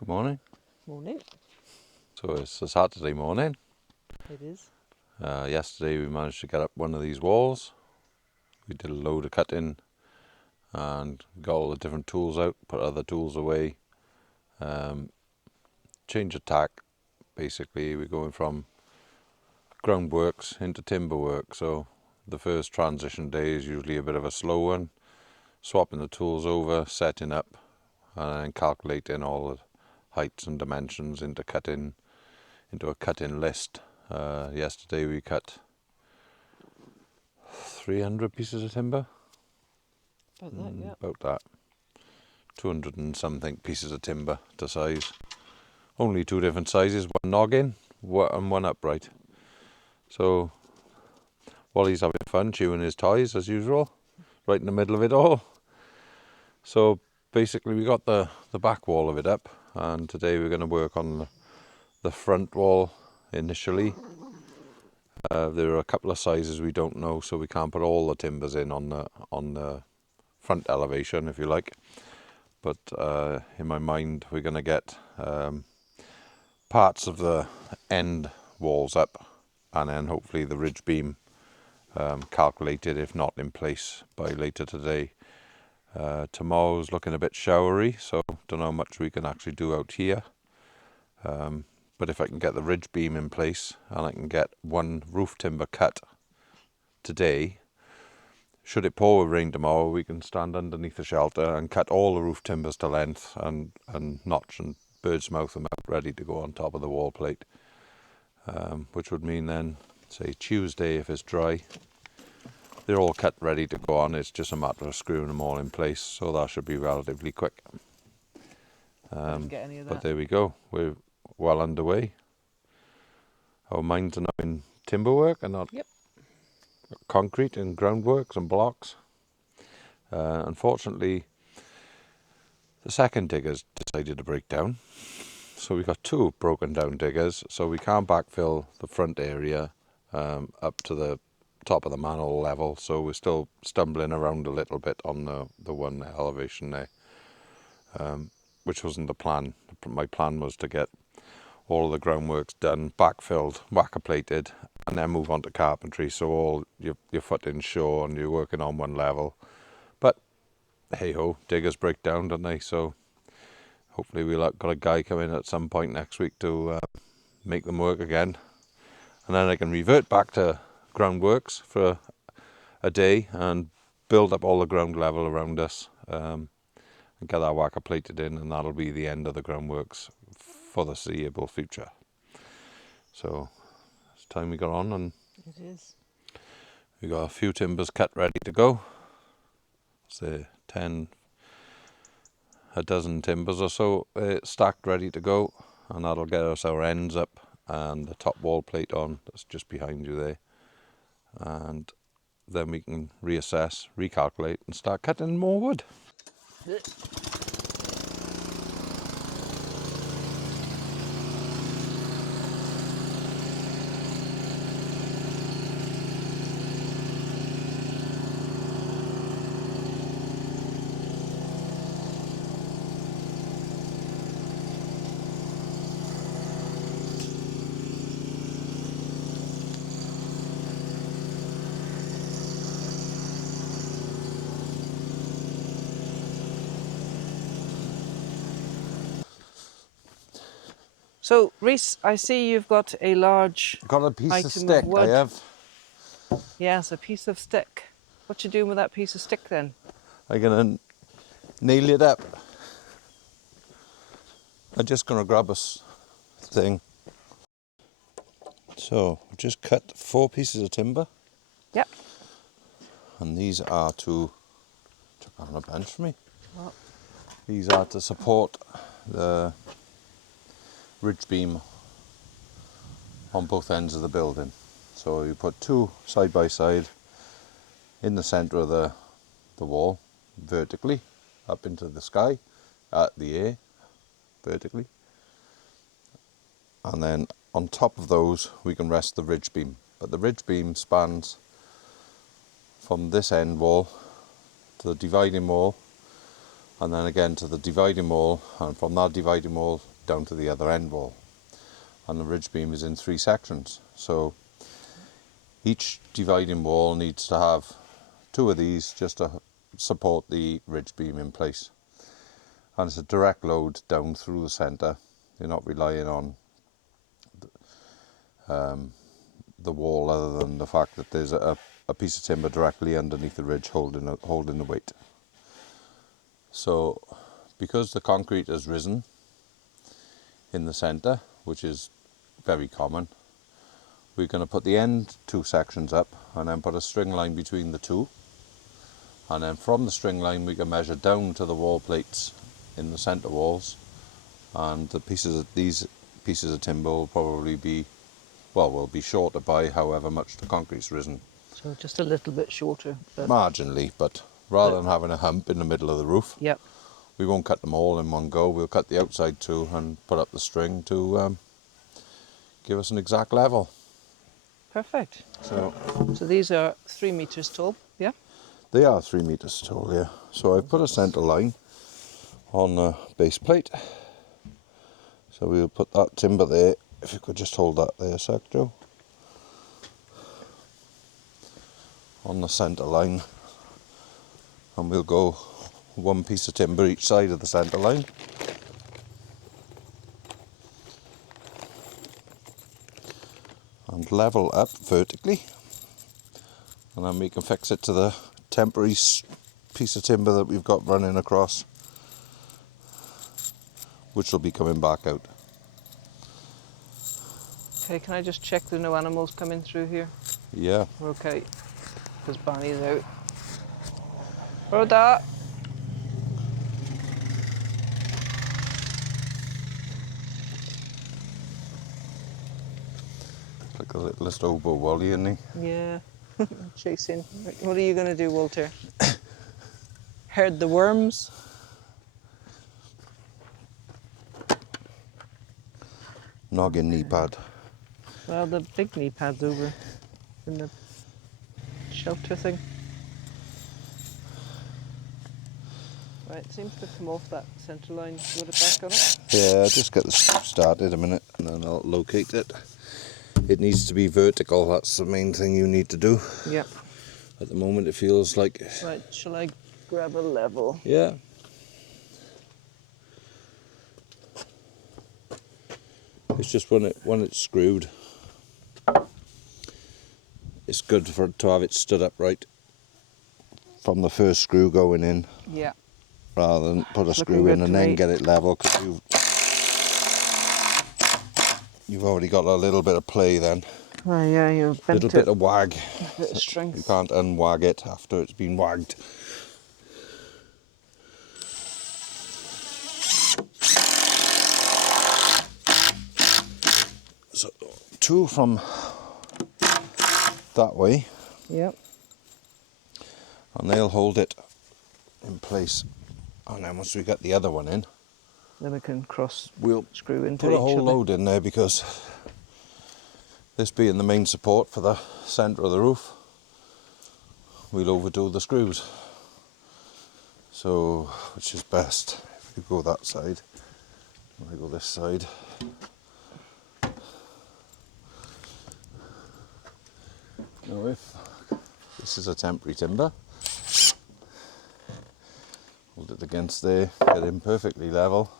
Good morning. Morning. So it's a Saturday morning. It is. Yesterday we managed to get up one of these walls. We did a load of cutting and got all the different tools out, put other tools away. Change of tack. Basically we're going from groundworks into timber work. So the first transition day is usually a bit of a slow one. Swapping the tools over, setting up, and then calculating all the heights and dimensions into a cutting list. Yesterday we cut 300 pieces of timber. About that, yeah. About that. 200 and something pieces of timber to size. Only two different sizes, one noggin and one upright. So Wally's having fun chewing his toys as usual, right in the middle of it all. So basically we got the back wall of it up, and today we're going to work on the front wall initially. There are a couple of sizes we don't know, so we can't put all the timbers in on the front elevation, if you like. But in my mind, we're going to get parts of the end walls up, and then hopefully the ridge beam calculated, if not in place, by later today. Tomorrow's looking a bit showery, so don't know how much we can actually do out here. But if I can get the ridge beam in place and I can get one roof timber cut today, should it pour with rain tomorrow, we can stand underneath the shelter and cut all the roof timbers to length and notch and bird's mouth them out, ready to go on top of the wall plate. Which would mean then, say Tuesday, if it's dry, they're all cut ready to go on. It's just a matter of screwing them all in place, so that should be relatively quick. Didn't get any of that. But there we go. We're well underway. Our minds are now in timber work and not concrete and groundworks and blocks. Unfortunately, the second digger's decided to break down. So we've got two broken down diggers, so we can't backfill the front area up to the top of the manhole level. So we're still stumbling around a little bit on the one elevation there, which wasn't the plan. My plan was to get all of the groundworks done, backfilled, whacker plated, and then move on to carpentry. So all your footings sure and you're working on one level. But hey ho, diggers break down, don't they? So hopefully we'll got a guy come in at some point next week to make them work again, and then I can revert back to groundworks for a day and build up all the ground level around us, and get that whacker plated in, and that'll be the end of the groundworks for the foreseeable future. So it's time we got on, and It is. we got a few timbers cut ready to go. Say a dozen timbers or so stacked ready to go, and that'll get us our ends up and the top wall plate on. That's just behind you there, and then we can reassess, recalculate, and start cutting more wood. So, Reese, I see you've got a large Got a piece item of stick, of wood. I have. Yes, a piece of stick. What you doing with that piece of stick then? I'm gonna nail it up. I'm just gonna grab a thing. So I've just cut 4 pieces of timber, Yep. and these are to chuck on a bench for me. Well, These are to support the ridge beam on both ends of the building. So you put 2 side by side in the centre of the wall, vertically up into the sky, at the air, vertically, and then on top of those we can rest the ridge beam. But the ridge beam spans from this end wall to the dividing wall, and then again to the dividing wall, and from that dividing wall down to the other end wall. And the ridge beam is in 3 sections. So each dividing wall needs to have 2 of these just to support the ridge beam in place. And it's a direct load down through the centre. You're not relying on the wall, other than the fact that there's a piece of timber directly underneath the ridge holding the weight. So because the concrete has risen in the centre, which is very common, we're going to put the end 2 sections up and then put a string line between the 2, and then from the string line we can measure down to the wall plates in the centre walls, and these pieces of timber will probably be, well, will be shorter by however much the concrete's risen. So just a little bit shorter. But Marginally, but rather than having a hump in the middle of the roof, yep. we won't cut them all in one go. We'll cut the outside too and put up the string to give us an exact level. Perfect. So these are 3 meters tall, yeah? they are 3 meters tall, yeah. So I've put a centre line on the base plate. So we'll put that timber there. If you could just hold that there a sec, Joe. On the centre line. And we'll go 1 piece of timber each side of the centre line. And level up vertically. And then we can fix it to the temporary piece of timber that we've got running across, which will be coming back out. Okay, can I just check there's no animals coming through here? Yeah. We're okay, because Barney's out. Rhoda! Like the littlest oboe Wally, isn't he? Yeah, chasing. What are you going to do, Walter? Herd the worms? Noggin knee pad. Well, the big knee pad's over in the shelter thing. Right, it seems to come off that centre line. You want it back on it? Yeah, just get this started a minute and then I'll locate it. It needs to be vertical, that's the main thing you need to do. Yep. At the moment it feels like... Right, shall I grab a level? Yeah. It's just when it's screwed, it's good to have it stood upright from the first screw going in. Yeah. Rather than put a It's screw looking in good and to then me. get it level, because you've already got a little bit of play then. Oh yeah, you've A bent little it. bit of wag. A bit of strength. You can't unwag it after it's been wagged. So 2 from that way, Yep. and they'll hold it in place. And then once we get the other one in, Then we can cross we'll screw into put a each whole other. load in there, because this being the main support for the centre of the roof, we'll overdo the screws. So, which is best? If you go that side, I go this side. Now if this is a temporary timber, hold it against there, get in perfectly level.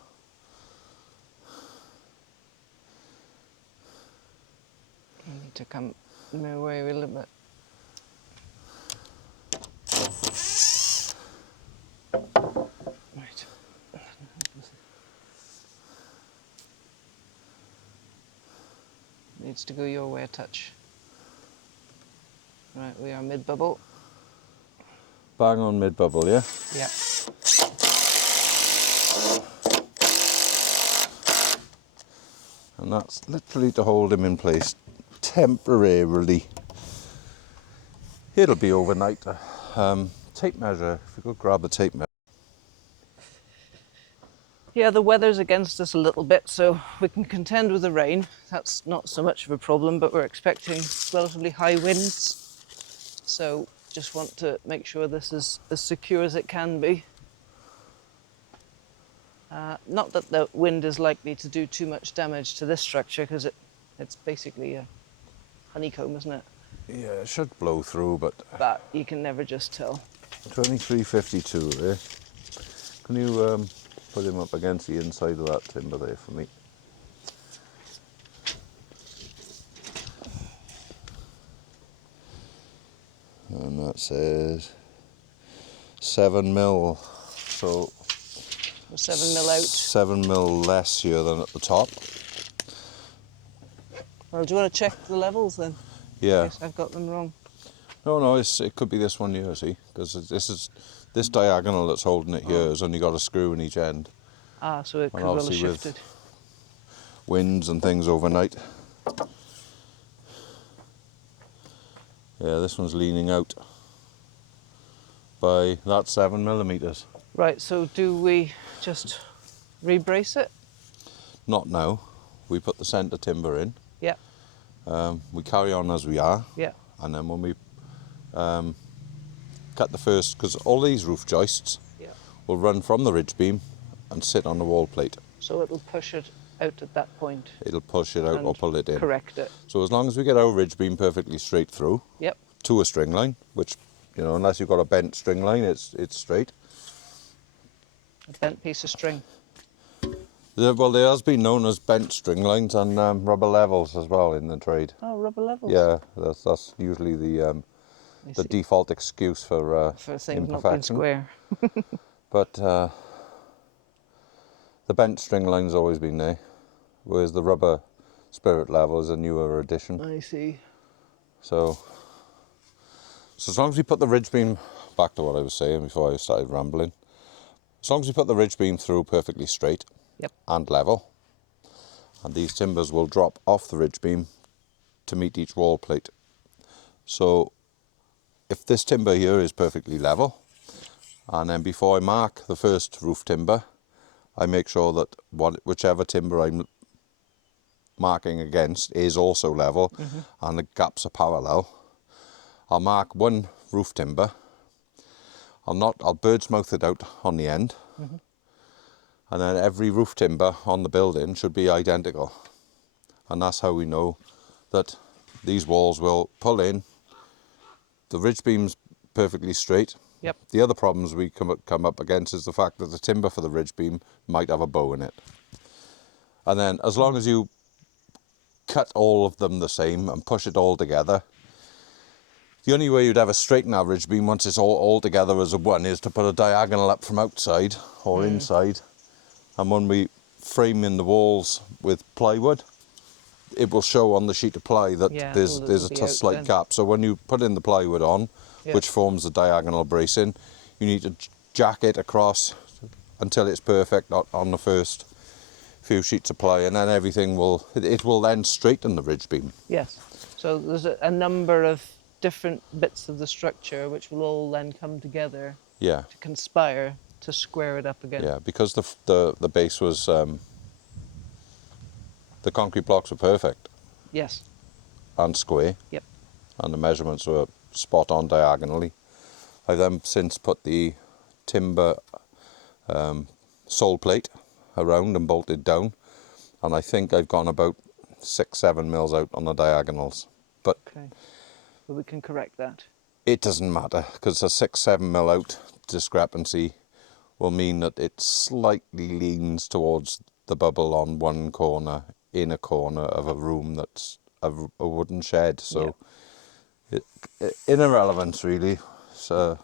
You need to come my way a little bit. Right. Needs to go your way a touch. Right, we are mid-bubble. Bang on mid-bubble, yeah? Yeah. And that's literally to hold him in place temporarily. It'll be overnight. Tape measure, if you could grab the tape measure. Yeah, the weather's against us a little bit, so we can contend with the rain. That's not so much of a problem, but we're expecting relatively high winds. So just want to make sure this is as secure as it can be. Not that the wind is likely to do too much damage to this structure because it's basically a honeycomb, isn't it? Yeah, it should blow through, but But you can never just tell. 2352 there. Can you put him up against the inside of that timber there for me? And that says 7 mil, so 7 mil out. 7 mil less here than at the top. Well, do you want to check the levels then? Yeah. I guess I've got them wrong. No, it could be this one here, see, because this diagonal that's holding it here has only got a screw in each end. Ah, so it And could well have obviously with shifted. winds and things overnight. Yeah, this one's leaning out by that 7 millimeters. Right, so do we just rebrace it? Not now. We put the centre timber in. Yeah, We carry on as we are, yeah. and then when we cut the first, because all these roof joists Yeah. will run from the ridge beam and sit on the wall plate. So it'll push it out at that point. It'll push it out or and pull it in. Correct it. So as long as we get our ridge beam perfectly straight through Yep. to a string line, which, you know, unless you've got a bent string line, it's straight. A bent piece of string. Well, there has been known as bent string lines and rubber levels as well in the trade. Oh, rubber levels. Yeah, that's usually the see. default excuse for For things not being imperfection. square. But the bent string line's always been there, whereas the rubber spirit level is a newer addition. I see. So as long as we put the ridge beam, back to what I was saying before I started rambling, as long as we put the ridge beam through perfectly straight Yep. and level, and these timbers will drop off the ridge beam to meet each wall plate. So if this timber here is perfectly level, and then before I mark the first roof timber, I make sure that whichever timber I'm marking against is also level and the gaps are parallel. I'll mark one roof timber. I'll bird's mouth it out on the end, and then every roof timber on the building should be identical. And that's how we know that these walls will pull in. The ridge beam's perfectly straight. Yep. The other problems we come up against is the fact that the timber for the ridge beam might have a bow in it. And then as long as you cut all of them the same and push it all together, the only way you'd ever straighten that ridge beam once it's all together as a one is to put a diagonal up from outside or inside. And when we frame in the walls with plywood, it will show on the sheet of ply that Yeah, there's it'll be a out slight then. gap. So when you put in the plywood on, Yeah. which forms the diagonal bracing, you need to jack it across until it's perfect on the first few sheets of ply, and then everything will then straighten the ridge beam. Yes. So there's a number of different bits of the structure which will all then come together Yeah, to conspire to square it up again. yeah, because the base was the concrete blocks were perfect Yes. and square, Yep. and the measurements were spot on diagonally. I've then since put the timber sole plate around and bolted down, and I think I've gone about 6-7 mils out on the diagonals, but Okay. But we can correct that. it doesn't matter because a 6-7 mil out discrepancy will mean that it slightly leans towards the bubble on one corner in a corner of a room that's a wooden shed, so irrelevance really. So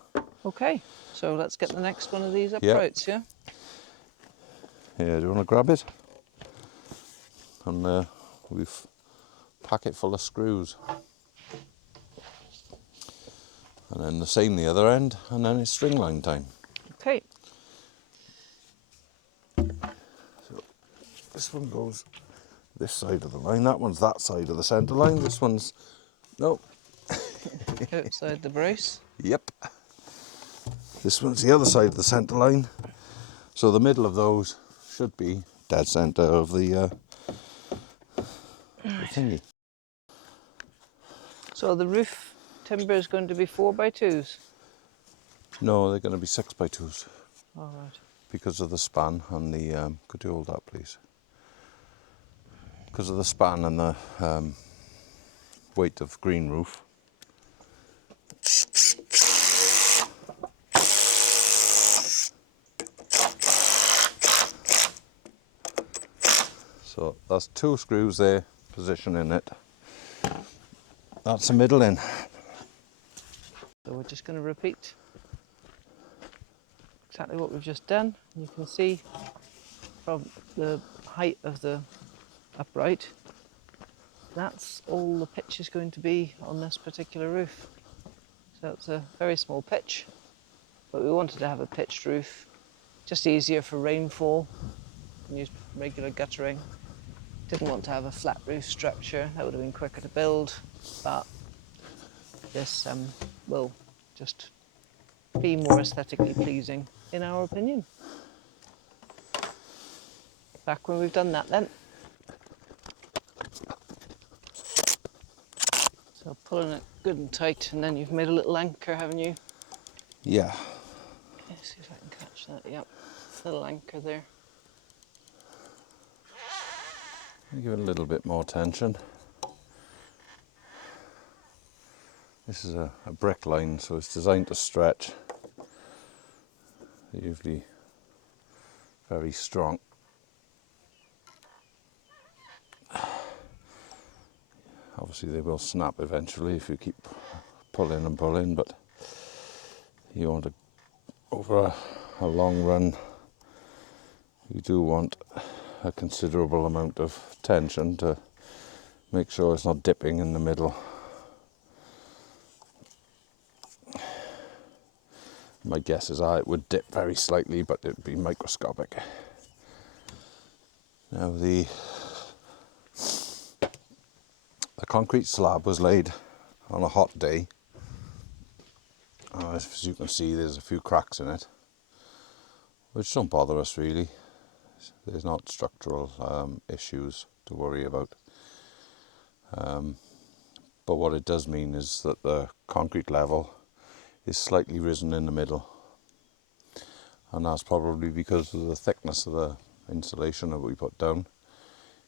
Okay. So let's get the next one of these Yeah. uprights, yeah? yeah, do you want to grab it? And we've pack it full of screws. And then the same the other end, and then it's string line time. Okay. So this one goes this side of the line, that one's that side of the centre line, this one's, no, Outside the brace. yep. This one's the other side of the centre line. So the middle of those should be dead centre of the thingy. So the roof timber is going to be 4x2s. No, they're going to be 6x2s. All right. because of the span and the, could you hold that please? Because of the span and the weight of green roof. So that's 2 screws there, positioning it. That's the middle in. So we're just going to repeat exactly what we've just done. You can see from the height of the upright, that's all the pitch is going to be on this particular roof. So it's a very small pitch, but we wanted to have a pitched roof, just easier for rainfall, and use regular guttering. Didn't want to have a flat roof structure, that would have been quicker to build, but this will just be more aesthetically pleasing, in our opinion. Back when we've done that then. So pulling it good and tight, and then you've made a little anchor, haven't you? Yeah. Let's see if I can catch that. Yep, little anchor there. Give it a little bit more tension. This is a brick line, so it's designed to stretch. They're usually very strong. Obviously they will snap eventually if you keep pulling and pulling, but you want to, over a long run, you do want a considerable amount of tension to make sure it's not dipping in the middle. My guess is it would dip very slightly, but it would be microscopic. Now the concrete slab was laid on a hot day. As you can see, there's a few cracks in it, which don't bother us really. There's not structural issues to worry about. But what it does mean is that the concrete level is slightly risen in the middle. And that's probably because of the thickness of the insulation that we put down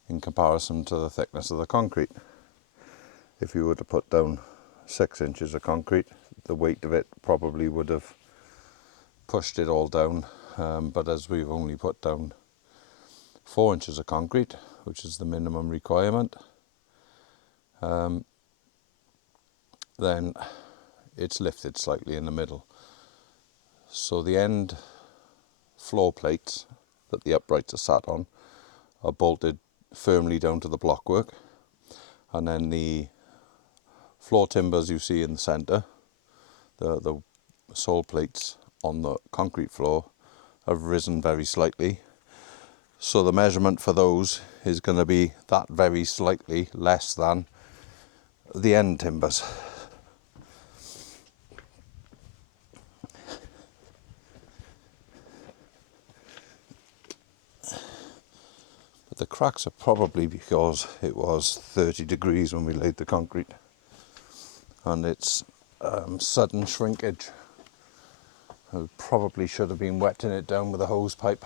in comparison to the thickness of the concrete. If you were to put down 6 inches of concrete, the weight of it probably would have pushed it all down. But as we've only put down 4 inches of concrete, which is the minimum requirement, then it's lifted slightly in the middle. So the end floor plates that the uprights are sat on are bolted firmly down to the blockwork, and then the floor timbers you see in the centre, the sole plates on the concrete floor, have risen very slightly. So the measurement for those is going to be that very slightly less than the end timbers. But the cracks are probably because it was 30 degrees when we laid the concrete, and it's sudden shrinkage. I probably should have been wetting it down with a hose pipe,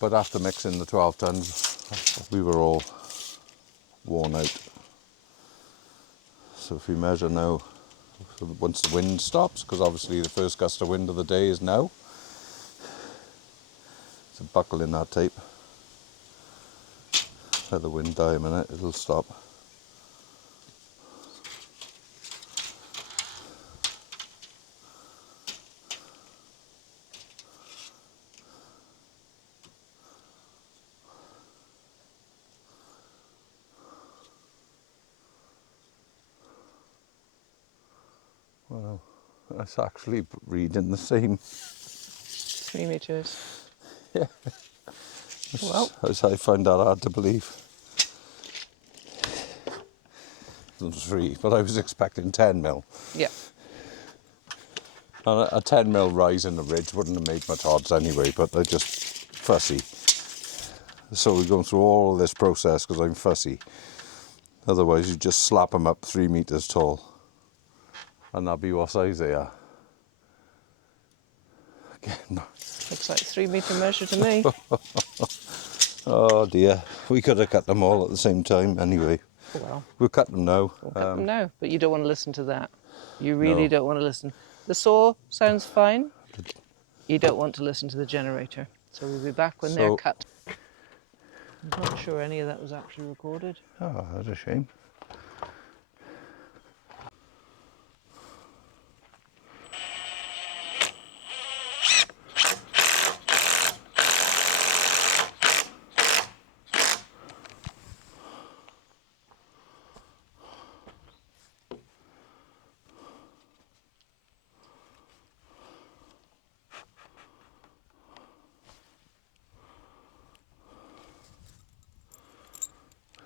but after mixing the 12 tons we were all worn out. So if we measure now, once the wind stops, because obviously the first gust of wind of the day is now, so buckle in that tape, let the wind die a minute, it'll stop. Well, that's actually reading the same. 3 meters. Yeah. Well, As I find that hard to believe. It was 3, but I was expecting 10 mil. yeah. And a 10 mil rise in the ridge wouldn't have made much odds anyway, but they're just fussy. So we're going through all of this process because I'm fussy. Otherwise you just slap them up 3 meters tall and that'll be what size they are. Again, Looks like 3 metre measure to me. Oh dear, we could have cut them all at the same time anyway. Well, We'll cut them now. we'll cut them now, but you don't want to listen to that. You really No. don't want to listen. The saw sounds fine. You don't want to listen to the generator. So we'll be back when they're cut. I'm not sure any of that was actually recorded. Oh, that's a shame.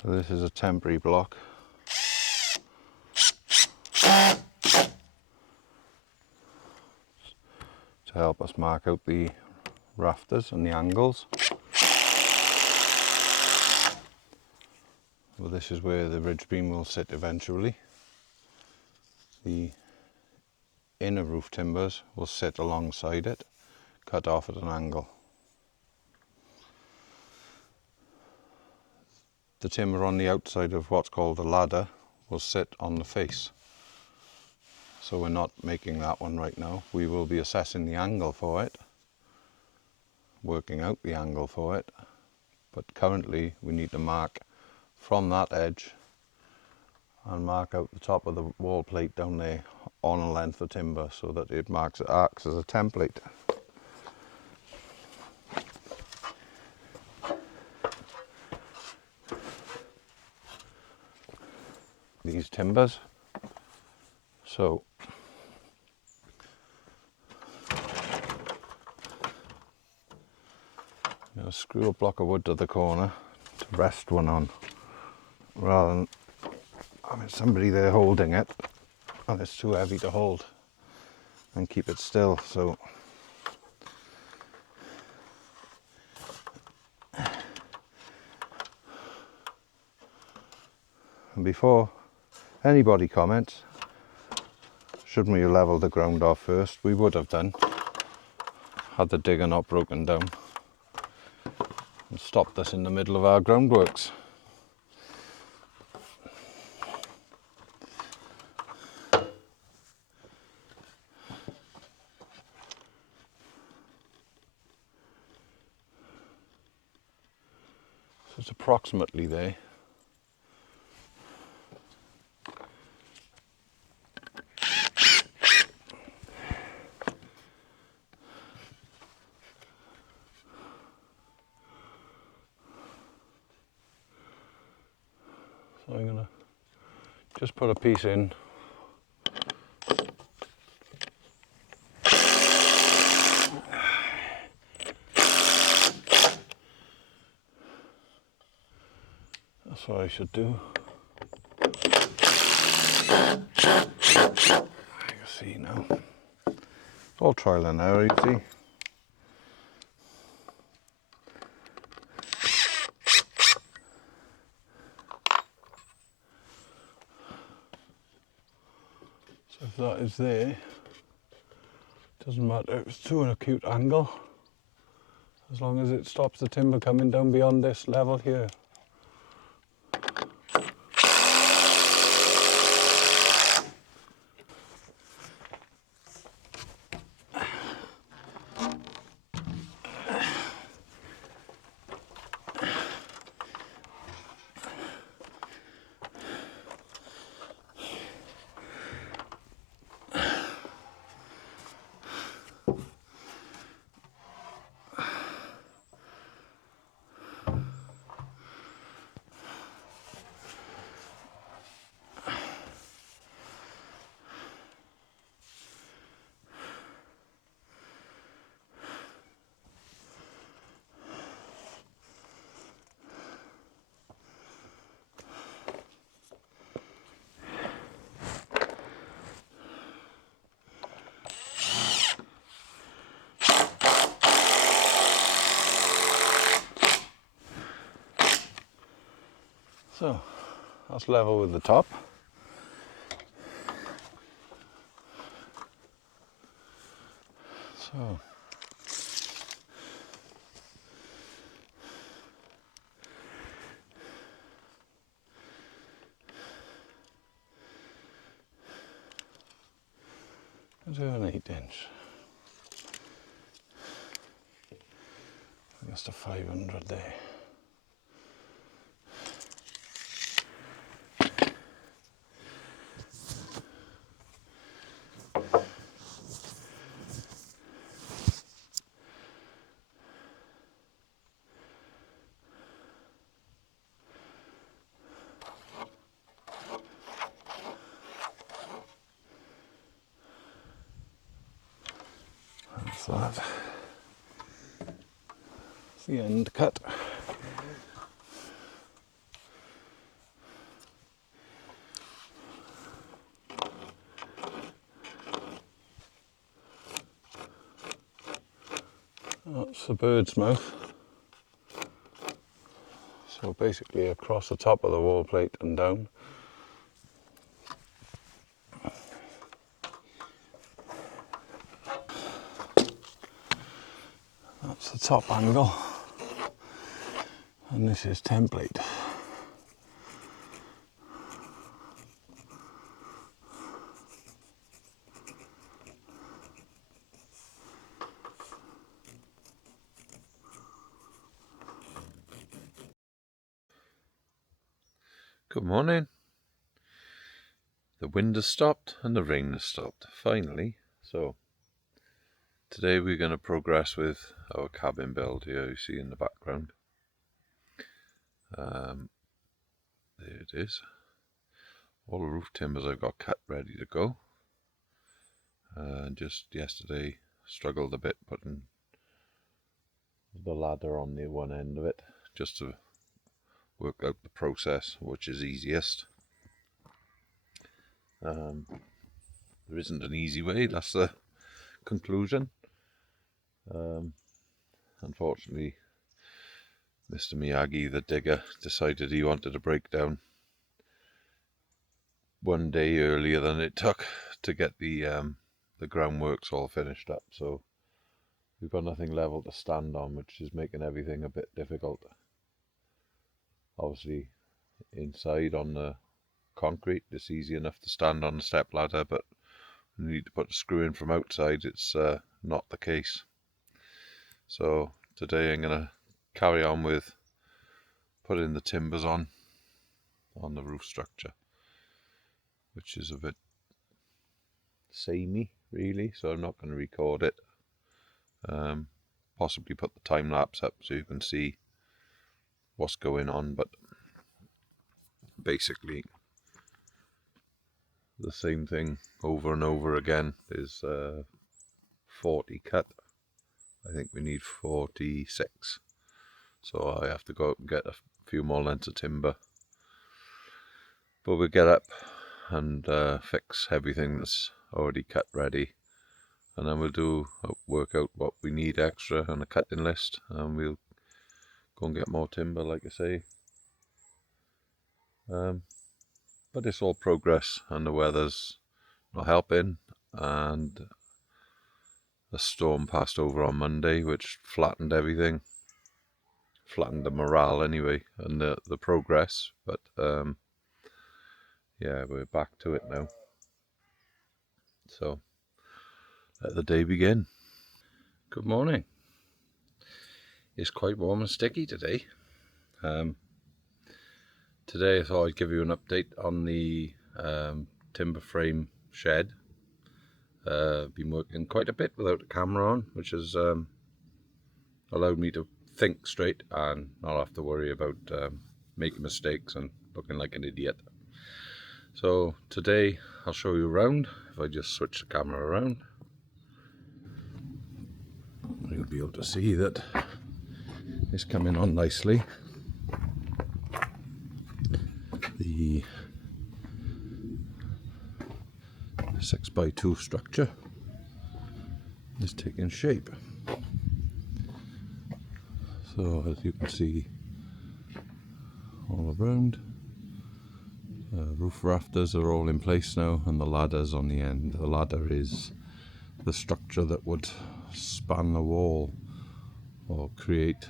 So this is a temporary block. To help us mark out the rafters and the angles. Well, this is where the ridge beam will sit eventually. The inner roof timbers will sit alongside it, cut off at an angle. The timber on the outside of what's called the ladder will sit on the face. So we're not making that one right now. We will be assessing the angle for it, working out the angle for it. But currently we need to mark from that edge and mark out the top of the wall plate down there on a length of timber so that it acts as a template. These timbers. So I'm going to screw a block of wood to the corner to rest one on, rather than having somebody there holding it and it's too heavy to hold and keep it still. So and before anybody comments, shouldn't we have levelled the ground off first? We would have done, had the digger not broken down and stopped us in the middle of our groundworks. So it's approximately there. So I'm going to just put a piece in. That's what I should do. You can see now. It's all trial and error, you see. So if that is there, doesn't matter if it's to an acute angle, as long as it stops the timber coming down beyond this level here. So that's level with the top. So I'll do an 8-inch. Just a 500 there. That's that. That's the end cut. That's the bird's mouth. So basically across the top of the wall plate and down. That's the top angle. And this is template. Good morning. The wind has stopped and the rain has stopped, finally. So today we're going to progress with our cabin build here you see in the background. There it is. All the roof timbers I've got cut ready to go. Just yesterday struggled a bit putting the ladder on the one end of it just to work out the process which is easiest. There isn't an easy way, that's the conclusion. Unfortunately, Mr. Miyagi, the digger, decided he wanted to break down one day earlier than it took to get the groundworks all finished up. So we've got nothing level to stand on, which is making everything a bit difficult. Obviously, inside on the concrete, it's easy enough to stand on the step ladder, but when you need to put a screw in from outside, it's not the case. So today I'm going to carry on with putting the timbers on the roof structure, which is a bit samey really, so I'm not going to record it. Possibly put the time lapse up so you can see what's going on, but basically the same thing over and over again. Is 40 cut. I think we need 46, so I have to go out and get a few more lengths of timber, but we'll get up and fix everything that's already cut ready, and then we'll do work out what we need extra on a cutting list, and we'll go and get more timber, like I say. But it's all progress, and the weather's not helping, and a storm passed over on Monday which flattened everything, flattened the morale anyway, and the progress, but yeah, we're back to it now. So let the day begin. Good morning. It's quite warm and sticky today. Today I thought I'd give you an update on the timber frame shed. Been working quite a bit without a camera on, which has allowed me to think straight and not have to worry about making mistakes and looking like an idiot. So today I'll show you around. If I just switch the camera around, you'll be able to see that it's coming on nicely. The 6x2 structure is taking shape. So as you can see all around, roof rafters are all in place now, and the ladder's on the end. The ladder is the structure that would span the wall or create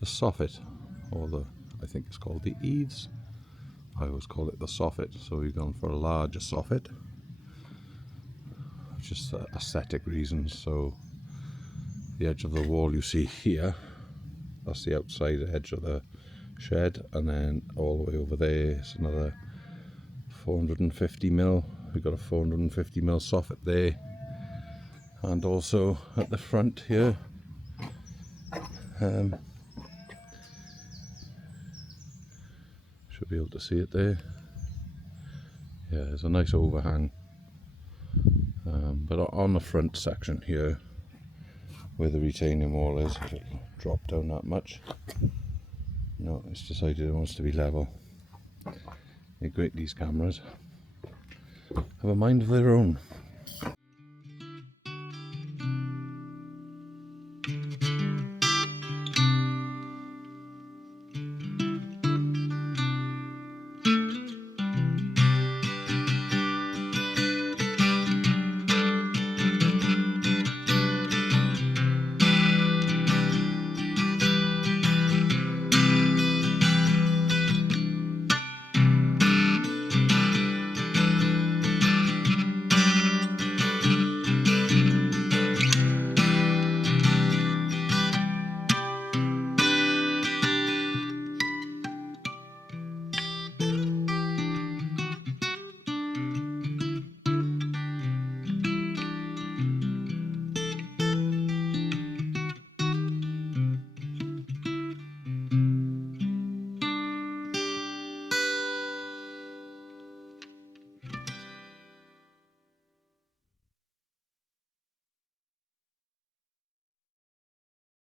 the soffit, or I think it's called the eaves. I always call it the soffit, so we've gone for a larger soffit. just aesthetic reasons. So the edge of the wall you see here, that's the outside edge of the shed, and then all the way over there is another 450 mil. We've got a 450 mil soffit there, and also at the front here, should be able to see it there. Yeah, there's a nice overhang, but on the front section here, where the retaining wall is, it'll drop down that much. No, it's decided it wants to be level. They're great, these cameras. Have a mind of their own.